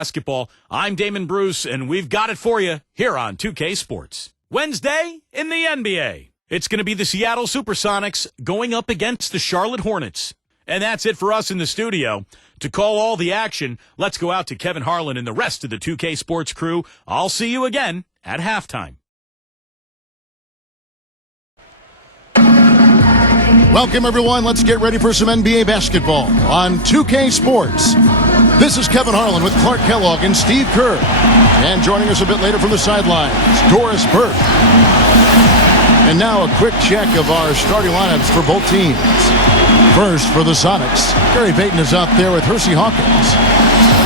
Basketball. I'm Damon Bruce, and we've got it for you here on 2K Sports. Wednesday in the NBA. It's going to be the Seattle Supersonics going up against the Charlotte Hornets. And that's it for us in the studio. To call all the action, let's go out to Kevin Harlan and the rest of the 2K Sports crew. I'll see you again at halftime. Welcome, everyone. Let's get ready for some NBA basketball on 2K Sports. This is Kevin Harlan with Clark Kellogg and Steve Kerr. And joining us a bit later from the sidelines, Doris Burke. And now a quick check of our starting lineups for both teams. First, for the Sonics, Gary Payton is out there with Hersey Hawkins.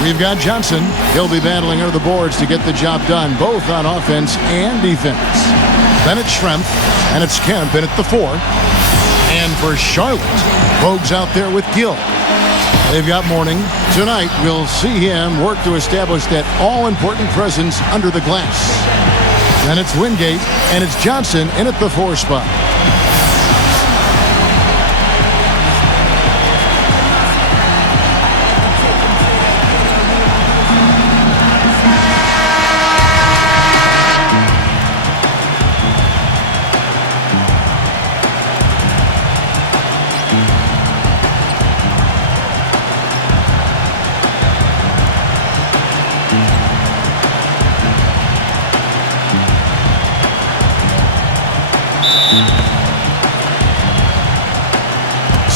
We've got Johnson. He'll be battling under the boards to get the job done, both on offense and defense. Then it's Schrempf, and it's Kemp in at the 4. And for Charlotte, Bogues out there with Gill. They've got Mourning. Tonight, we'll see him work to establish that all-important presence under the glass. Then it's Wingate, and it's Johnson in at the 4 spot.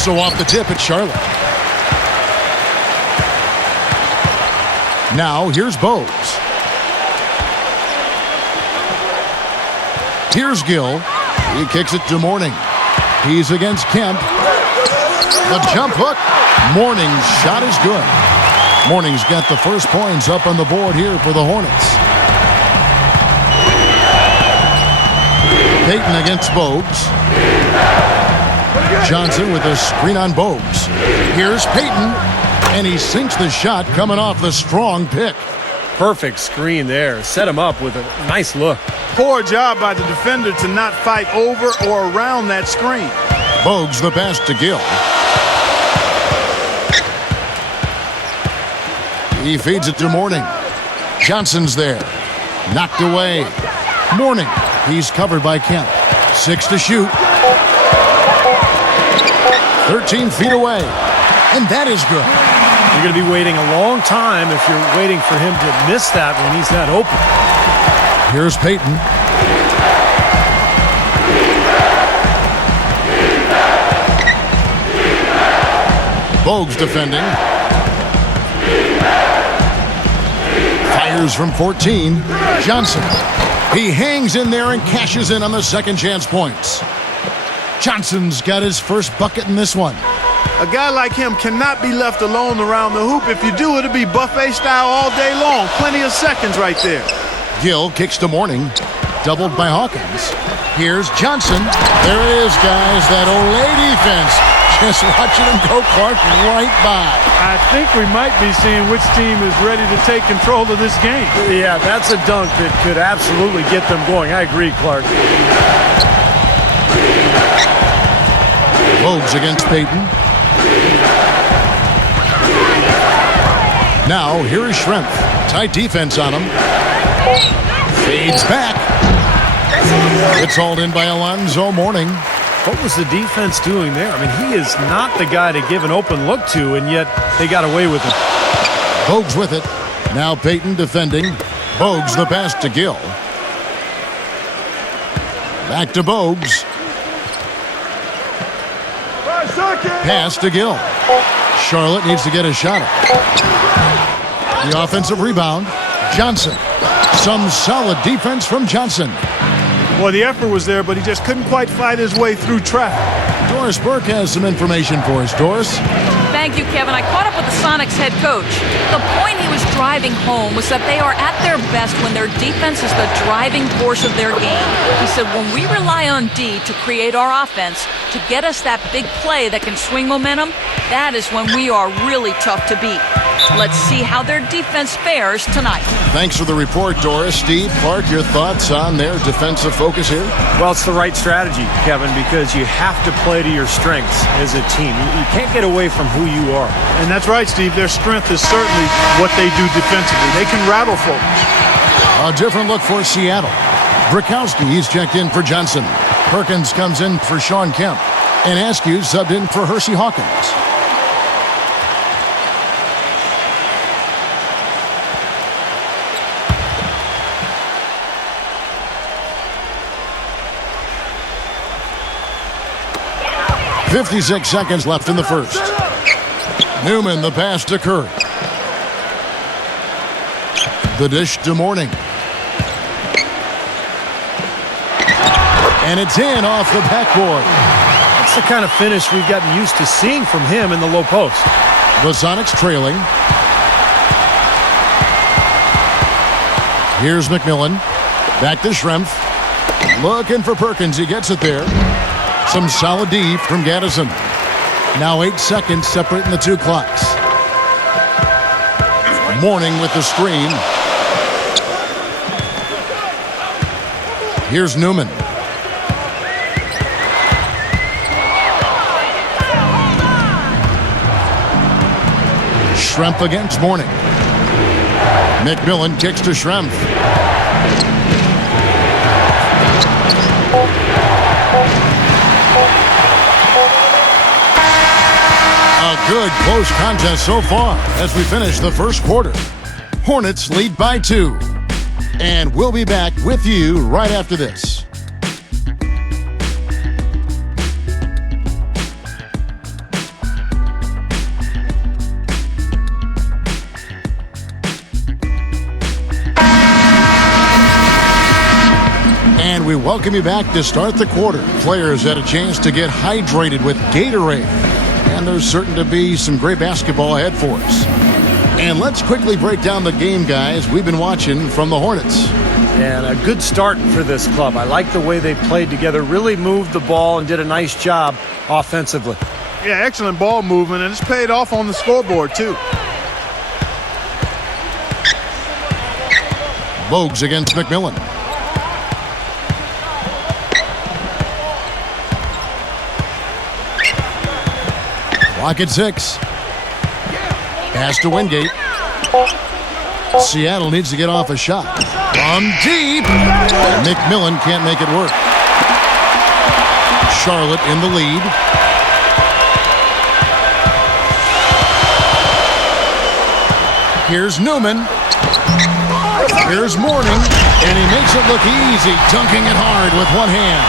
So off the tip, it's Charlotte. Now, here's Bogues. Here's Gill. He kicks it to Mourning. He's against Kemp. The jump hook. Mourning's shot is good. Mourning's got the first points up on the board here for the Hornets. Payton against Bogues. Johnson with a screen on Bogues. Here's Payton, and he sinks the shot coming off the strong pick. Perfect screen there. Set him up with a nice look. Poor job by the defender to not fight over or around that screen. Bogues the pass to Gill. He feeds it to Mourning. Johnson's there. Knocked away. Mourning. He's covered by Kemp. 6 to shoot. 13 feet away. And that is good. You're going to be waiting a long time if you're waiting for him to miss that when he's that open. Here's Payton. Bogues defending. Fires from 14. Johnson. He hangs in there and cashes in on the second chance points. Johnson's got his first bucket in this one. A guy like him cannot be left alone around the hoop. If you do, it'll be buffet style all day long. Plenty of seconds right there. Gill kicks to Mourning. Doubled by Hawkins. Here's Johnson. There it is, guys. That Olay defense. Just watching him go, Clark, right by. I think we might be seeing which team is ready to take control of this game. Yeah, that's a dunk that could absolutely get them going. I agree, Clark. Bogues against Payton. Now, here is Schrempf. Tight defense on him. Fades back. It's hauled in by Alonzo Mourning. What was the defense doing there? I mean, he is not the guy to give an open look to, and yet they got away with it. Bogues with it. Now Payton defending. Bogues the pass to Gill. Back to Bogues. Pass to Gill. Charlotte needs to get a shot up. The offensive rebound. Johnson. Some solid defense from Johnson. Well, the effort was there, but he just couldn't quite fight his way through traffic. Doris Burke has some information for us. Doris? Thank you, Kevin. I caught up with the Sonics head coach. The point he was driving home was that they are at their best when their defense is the driving force of their game. He said, when we rely on D to create our offense, to get us that big play that can swing momentum, that is when we are really tough to beat. Let's see how their defense fares tonight. Thanks for the report, Doris. Steve, Clark, your thoughts on their defensive focus here? Well, it's the right strategy, Kevin, because you have to play to your strengths as a team. You can't get away from who you are. And that's right, Steve. Their strength is certainly what they do defensively. They can rattle folks. A different look for Seattle. Brakowski, he's checked in for Johnson. Perkins comes in for Sean Kemp. And Askew subbed in for Hersey Hawkins. .56 seconds left in the first. Newman, the pass to Curry. The dish to Mourning. And it's in off the backboard. That's the kind of finish we've gotten used to seeing from him in the low post. The Sonics trailing. Here's McMillan. Back to Schrempf. Looking for Perkins. He gets it there. Some solid D from Gaddison. Now 8 seconds separating the two clocks. Mourning with the screen. Here's Newman. Schrempf against Mourning. McMillan kicks to Schrempf. A good close contest so far as we finish the first quarter. Hornets lead by 2. And we'll be back with you right after this. And we welcome you back to start the quarter. Players had a chance to get hydrated with Gatorade. And there's certain to be some great basketball ahead for us. And let's quickly break down the game, guys, we've been watching from the Hornets. And a good start for this club. I like the way they played together, really moved the ball and did a nice job offensively. Yeah, excellent ball movement, and it's paid off on the scoreboard, too. Bogues against McMillan. Clock at 6. Pass to Wingate. Seattle needs to get off a shot. From deep. McMillan can't make it work. Charlotte in the lead. Here's Newman. Here's Mourning. And he makes it look easy, dunking it hard with one hand.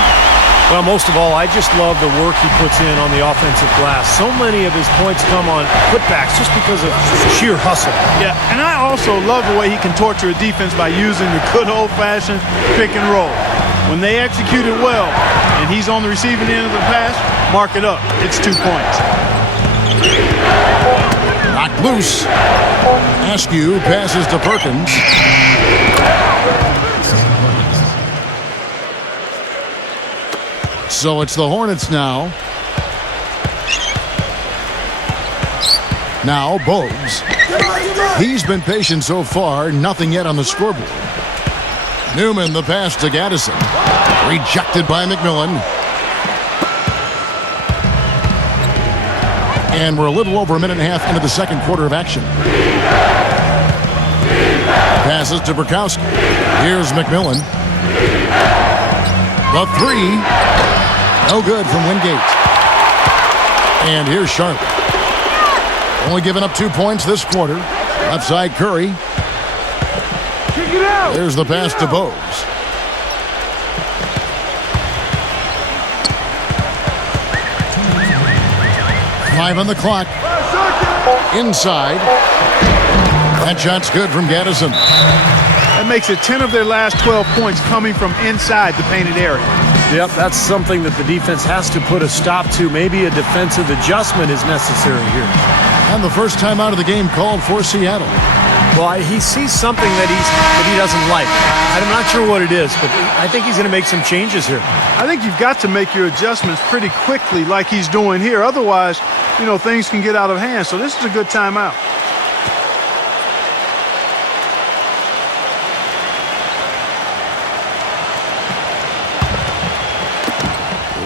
Well, most of all, I just love the work he puts in on the offensive glass. So many of his points come on putbacks just because of sheer hustle. Yeah, and I also love the way he can torture a defense by using the good old-fashioned pick and roll. When they execute it well and he's on the receiving end of the pass, mark it up. It's 2 points. Knocked loose. Askew passes to Perkins. So it's the Hornets now. Now Bogues. He's been patient so far. Nothing yet on the scoreboard. Newman, the pass to Gaddison. Rejected by McMillan. And we're a little over a minute and a half into the second quarter of action. Passes to Brakowski. Here's McMillan. The 3. No good from Wingate. And here's Charlotte. Only giving up 2 points this quarter. Left side Curry. There's the pass to Bogues. Five on the clock. Inside. That shot's good from Gaddison. That makes it 10 of their last 12 points coming from inside the painted area. Yep, that's something that the defense has to put a stop to. Maybe a defensive adjustment is necessary here. And the first time out of the game called for Seattle. Well, he sees something that he doesn't like. I'm not sure what it is, but I think he's going to make some changes here. I think you've got to make your adjustments pretty quickly like he's doing here. Otherwise, things can get out of hand. So this is a good timeout.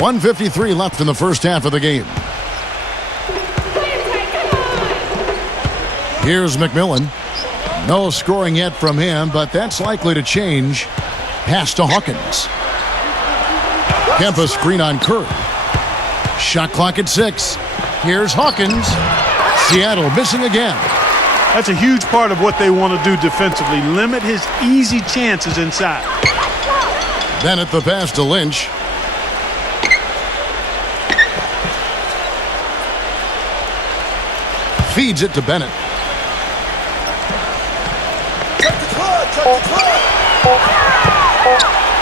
1:53 left in the first half of the game. Here's McMillan. No scoring yet from him, but that's likely to change. Pass to Hawkins. Kempa screen on Kerr. Shot clock at 6. Here's Hawkins. Seattle missing again. That's a huge part of what they want to do defensively. Limit his easy chances inside. Bennett the pass to Lynch. Feeds it to Bennett.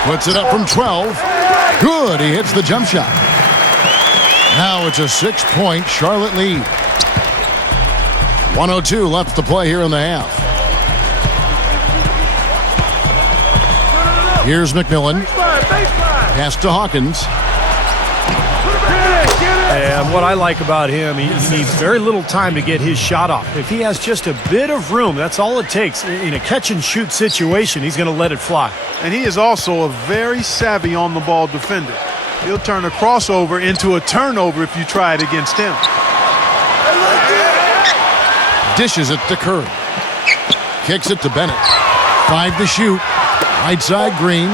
Puts it up from 12. Good. He hits the jump shot. Now it's a 6-point Charlotte lead. 1:02 left to play here in the half. Here's McMillan. Pass to Hawkins. And what I like about him, he needs very little time to get his shot off. If he has just a bit of room, that's all it takes. In a catch-and-shoot situation, he's going to let it fly. And he is also a very savvy on-the-ball defender. He'll turn a crossover into a turnover if you try it against him. Dishes it to Kerr. Kicks it to Bennett. 5 to shoot. Right side Green.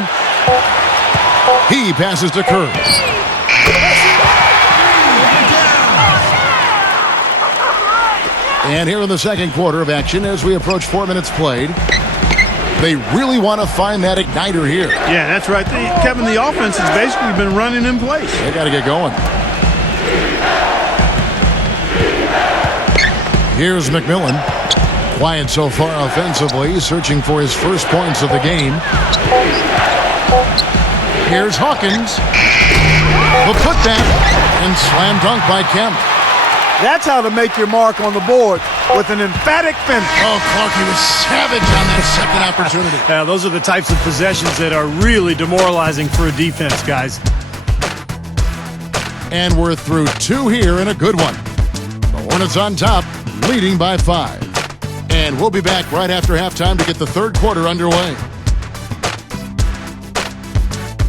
He passes to Kerr. And here in the second quarter of action, as we approach 4 minutes played, they really want to find that igniter here. Yeah, that's right. Kevin, the offense has basically been running in place. They got to get going. Here's McMillan. Quiet so far offensively, searching for his first points of the game. Here's Hawkins. The putback and slam dunk by Kemp. That's how to make your mark on the board, with an emphatic finish. Oh, Clark, he was savage on that second opportunity. Yeah, those are the types of possessions that are really demoralizing for a defense, guys. And we're through 2 here and a good one. The Hornets on top, leading by 5. And we'll be back right after halftime to get the third quarter underway.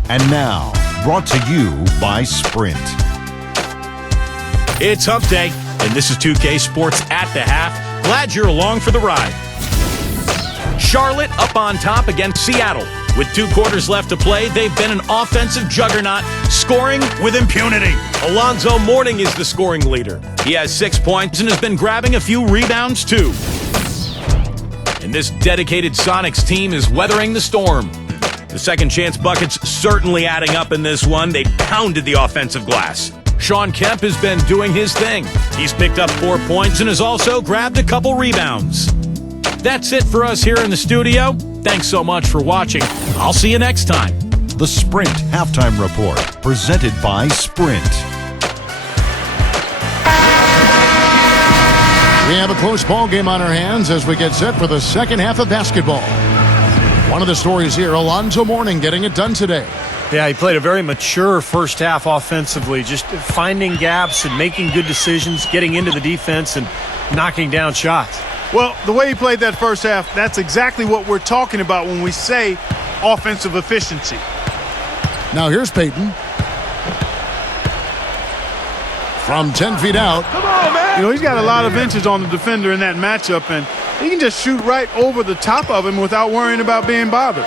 And now, brought to you by Sprint. It's Hump Day, and this is 2K Sports at the half. Glad you're along for the ride. Charlotte up on top against Seattle. With 2 quarters left to play, they've been an offensive juggernaut, scoring with impunity. Alonzo Mourning is the scoring leader. He has 6 points and has been grabbing a few rebounds, too. And this dedicated Sonics team is weathering the storm. The second chance buckets certainly adding up in this one. They pounded the offensive glass. Shawn Kemp has been doing his thing. He's picked up 4 points and has also grabbed a couple rebounds. That's it for us here in the studio. Thanks so much for watching. I'll see you next time. The Sprint Halftime Report, presented by Sprint. We have a close ball game on our hands as we get set for the second half of basketball. One of the stories here, Alonzo Mourning getting it done today. Yeah, he played a very mature first half offensively, just finding gaps and making good decisions, getting into the defense and knocking down shots. Well, the way he played that first half, that's exactly what we're talking about when we say offensive efficiency. Now here's Payton. From 10 feet out. Come on, man. You know, he's got a lot of inches on the defender in that matchup, and he can just shoot right over the top of him without worrying about being bothered.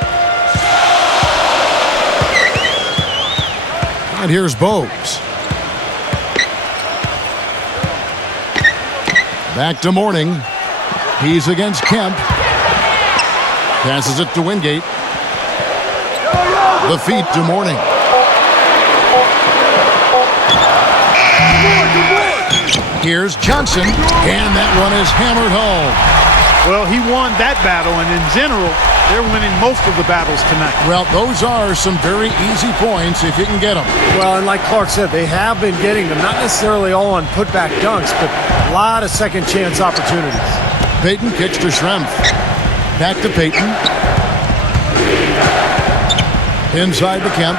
And here's Bogues. Back to Mourning. He's against Kemp. Passes it to Wingate. The feet to Mourning. Here's Johnson, and that one is hammered home. Well, he won that battle, and in general, they're winning most of the battles tonight. Well, those are some very easy points if you can get them. Well, and like Clark said, they have been getting them, not necessarily all on putback dunks, but a lot of second chance opportunities. Payton kicks to Schrempf. Back to Payton. Inside to Kemp.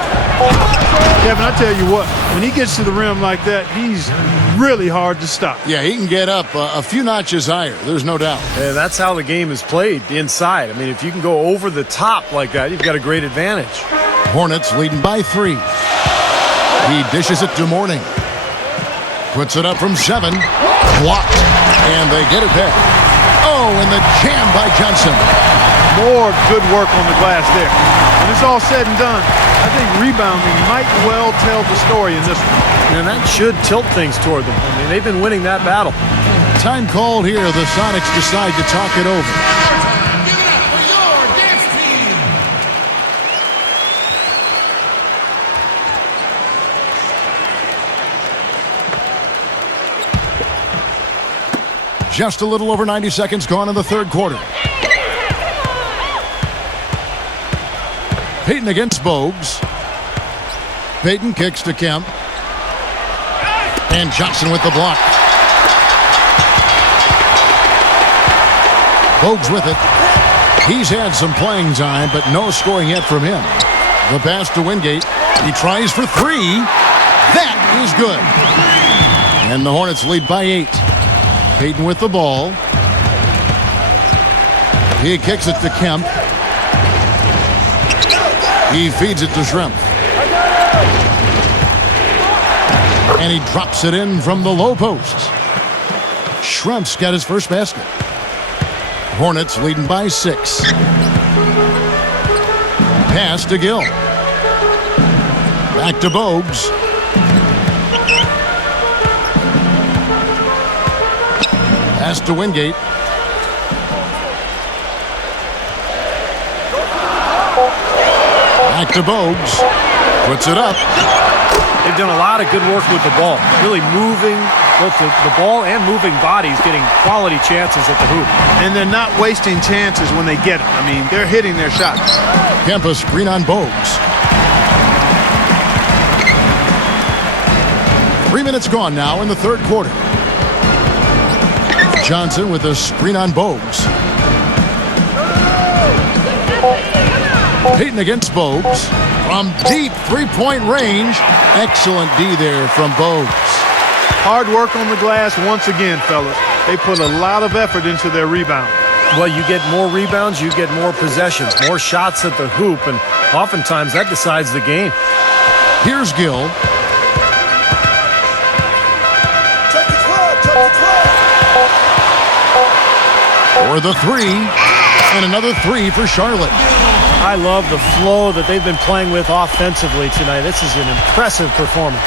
Kevin, I tell you what, when he gets to the rim like that, he's really hard to stop. Yeah, he can get up a few notches higher, there's no doubt. And that's how the game is played, inside. I mean, if you can go over the top like that, you've got a great advantage. Hornets leading by 3. He dishes it to Mourning. Puts it up from 7. Blocked. And they get it back. Oh, and the jam by Johnson. More good work on the glass there. When it's all said and done, I think rebounding might well tell the story in this one. And that should tilt things toward them. I mean, they've been winning that battle. Time called here. The Sonics decide to talk it over. Just a little over 90 seconds gone in the third quarter. Payton against Bogues. Payton kicks to Kemp. And Johnson with the block. Bogues with it. He's had some playing time, but no scoring yet from him. The pass to Wingate. He tries for 3. That is good. And the Hornets lead by 8. Payton with the ball. He kicks it to Kemp. He feeds it to Shrimp. And he drops it in from the low post. Shrimp's got his first basket. Hornets leading by 6. Pass to Gill. Back to Bogues. Pass to Wingate. Back to Bogues. Puts it up. They've done a lot of good work with the ball. Really moving both the ball and moving bodies, getting quality chances at the hoop. And they're not wasting chances when they get them. I mean, they're hitting their shots. Kemp screen on Bogues. 3 minutes gone now in the third quarter. Johnson with a screen on Bogues. Payton against Bogues. From deep three-point range. Excellent D there from Bogues. Hard work on the glass once again, fellas. They put a lot of effort into their rebound. Well, you get more rebounds, you get more possessions, more shots at the hoop, and oftentimes that decides the game. Here's Gill. For the 3, and another 3 for Charlotte. I love the flow that they've been playing with offensively tonight. This is an impressive performance.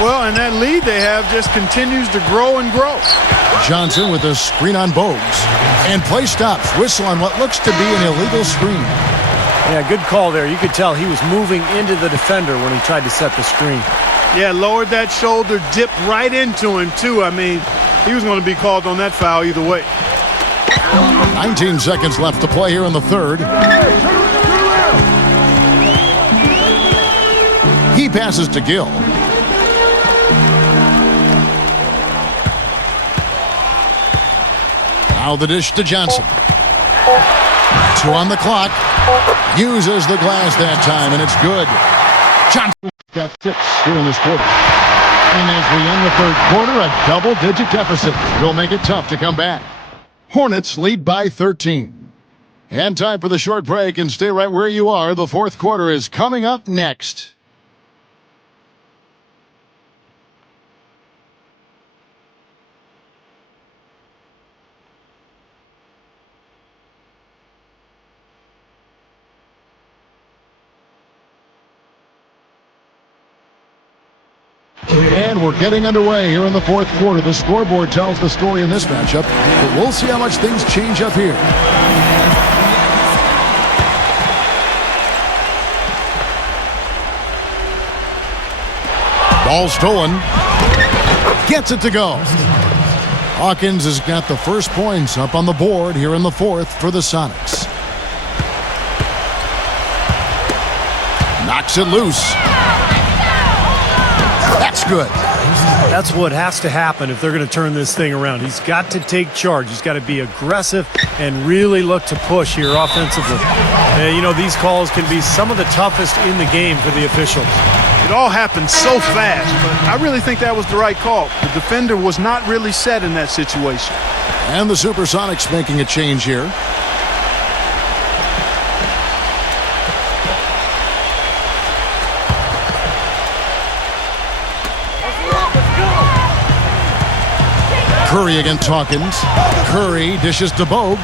Well, and that lead they have just continues to grow and grow. Johnson with a screen on Bogues. And play stops. Whistle on what looks to be an illegal screen. Yeah, good call there. You could tell he was moving into the defender when he tried to set the screen. Yeah, lowered that shoulder, dipped right into him, too. I mean, he was going to be called on that foul either way. 19 seconds left to play here in the third. He passes to Gill. Now the dish to Johnson. 2 on the clock. Uses the glass that time, and it's good. Johnson got 6 here in this quarter. And as we end the third quarter, a double-digit deficit will make it tough to come back. Hornets lead by 13. And time for the short break, and stay right where you are. The fourth quarter is coming up next. And we're getting underway here in the fourth quarter. The scoreboard tells the story in this matchup, but we'll see how much things change up here. Ball stolen. Gets it to go. Hawkins has got the first points up on the board here in the fourth for the Sonics. Knocks it loose. That's good. That's what has to happen if they're going to turn this thing around. He's got to take charge. He's got to be aggressive and really look to push here offensively. You know, these calls can be some of the toughest in the game for the officials. It all happened so fast, but I really think that was the right call. The defender was not really set in that situation. And the Supersonics making a change here. Curry against Hawkins. Curry dishes to Bogues.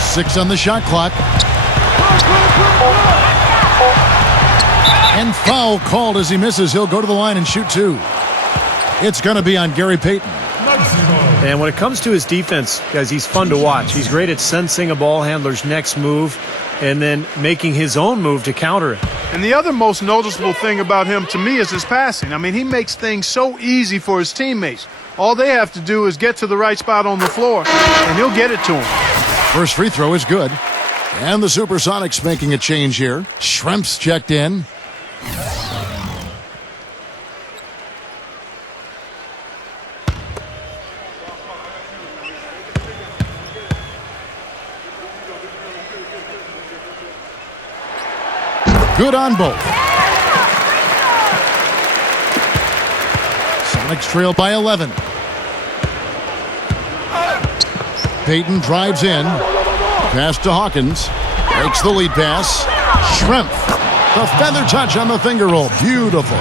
Six on the shot clock. And foul called as he misses. He'll go to the line and shoot two. It's going to be on Gary Payton. And when it comes to his defense, guys, he's fun to watch. He's great at sensing a ball handler's next move and then making his own move to counter it. And the other most noticeable thing about him to me is his passing. I mean, he makes things so easy for his teammates. All they have to do is get to the right spot on the floor, and he'll get it to him. First free throw is good. And the Supersonics making a change here. Schrempf's checked in. Good on both. Sonics trail by 11. Payton drives in. Pass to Hawkins. Makes the lead pass. Schrempf. The feather touch on the finger roll. Beautiful.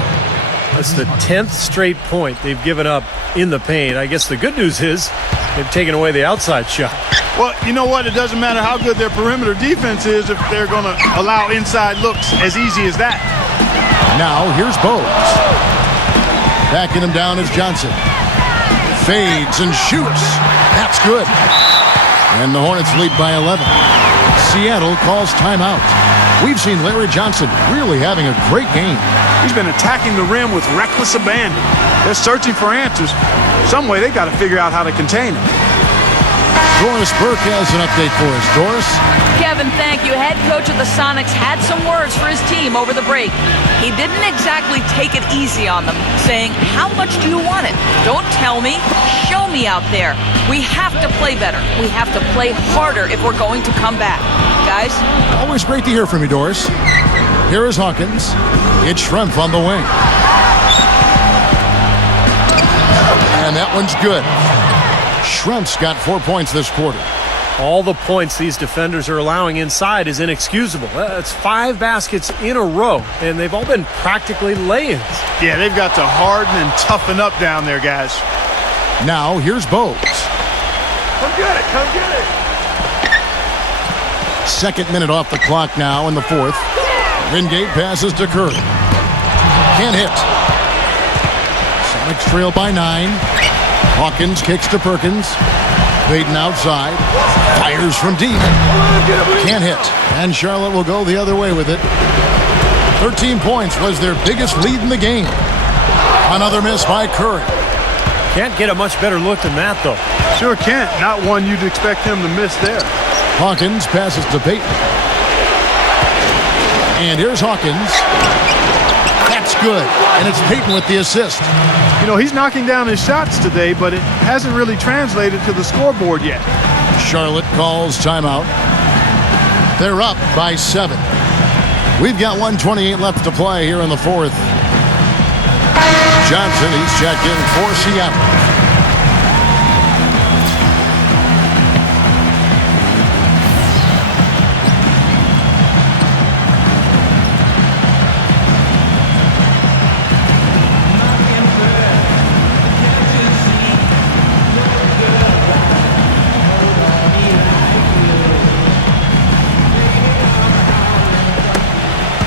That's the 10th straight point they've given up in the paint. I guess the good news is they've taken away the outside shot. Well, you know what? It doesn't matter how good their perimeter defense is if they're going to allow inside looks as easy as that. Now here's Bogues. Backing him down is Johnson. Fades and shoots. That's good. And the Hornets lead by 11. Seattle calls timeout. We've seen Larry Johnson really having a great game. He's been attacking the rim with reckless abandon. They're searching for answers. Some way they got to figure out how to contain him. Doris Burke has an update for us. Doris? Kevin, thank you. Head coach of the Sonics had some words for his team over the break. He didn't exactly take it easy on them, saying, "How much do you want it? Don't tell me. Show me out there. We have to play better. We have to play harder if we're going to come back." Guys? Always great to hear from you, Doris. Here is Hawkins. It's Schrempf on the wing. And that one's good. Schrempf's got 4 points this quarter. All the points these defenders are allowing inside is inexcusable. That's 5 baskets in a row, and they've all been practically lay-ins. Yeah, they've got to harden and toughen up down there, guys. Now here's Bogues. Come get it, come get it. Second minute off the clock now in the fourth. Wingate passes to Curry. Can't hit. Sonics trail by 9. Hawkins kicks to Perkins. Payton outside. Fires from deep. Can't hit. And Charlotte will go the other way with it. 13 points was their biggest lead in the game. Another miss by Curry. Can't get a much better look than that, though. Sure can't. Not one you'd expect him to miss there. Hawkins passes to Payton. And here's Hawkins. That's good. And it's Payton with the assist. You know, he's knocking down his shots today, but it hasn't really translated to the scoreboard yet. Charlotte calls timeout. They're up by 7. We've got 1:28 left to play here in the fourth. Johnson, he's checked in for Seattle.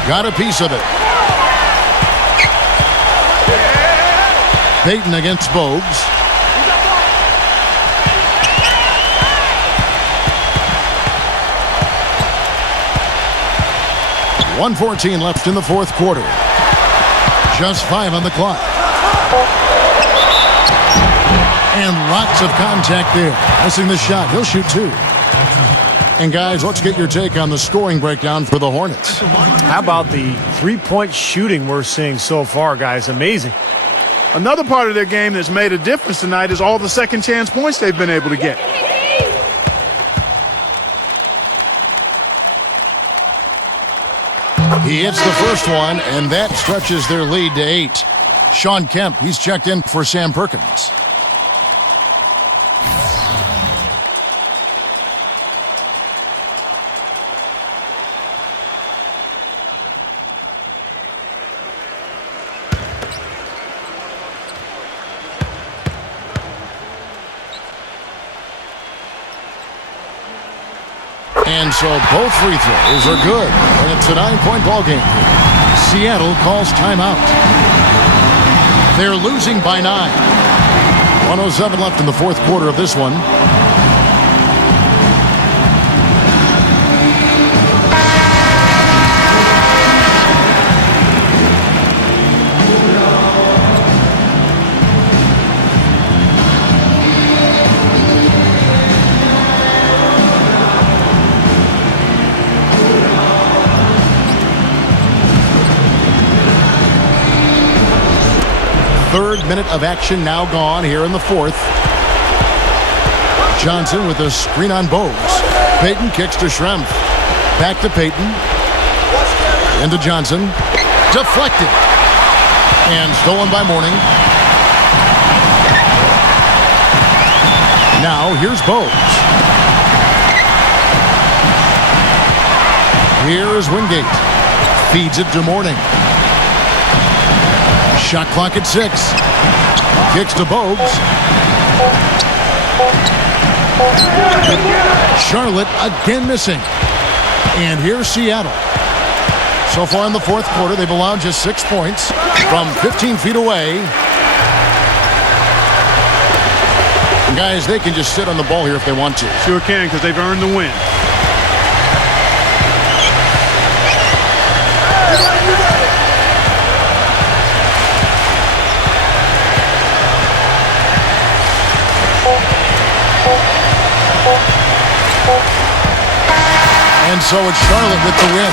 Got a piece of it. Payton against Bogues. .114 left in the fourth quarter. Just 5 on the clock. And lots of contact there. Missing the shot. He'll shoot 2. And guys, let's get your take on the scoring breakdown for the Hornets. How about the 3-point shooting we're seeing so far, guys? Amazing. Another part of their game that's made a difference tonight is all the second chance points they've been able to get. He hits the first one, and that stretches their lead to 8. Sean Kemp, he's checked in for Sam Perkins. And so both free throws are good. And it's a 9-point ball game. Seattle calls timeout. They're losing by 9. 1:07 left in the fourth quarter of this one. Third minute of action now gone here in the fourth. Johnson with a screen on Bogues. Payton kicks to Schrempf. Back to Payton. Into Johnson. Deflected. And stolen by Mourning. Now here's Bogues. Here is Wingate. Feeds it to Mourning. Shot clock at 6. Kicks to Bogues. Charlotte again missing. And here's Seattle. So far in the fourth quarter, they've allowed just 6 points from 15 feet away. And guys, they can just sit on the ball here if they want to. Sure can, because they've earned the win. And so it's Charlotte with the win.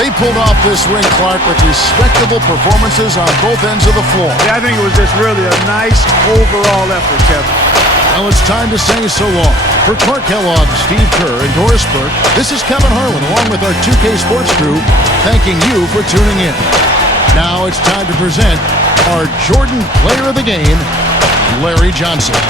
They pulled off this win, Clark, with respectable performances on both ends of the floor. Yeah, I think it was just really a nice overall effort, Kevin. Now it's time to say so long. For Clark Kellogg, Steve Kerr, and Doris Burke, this is Kevin Harlan along with our 2K Sports crew thanking you for tuning in. Now it's time to present our Jordan Player of the Game, Larry Johnson.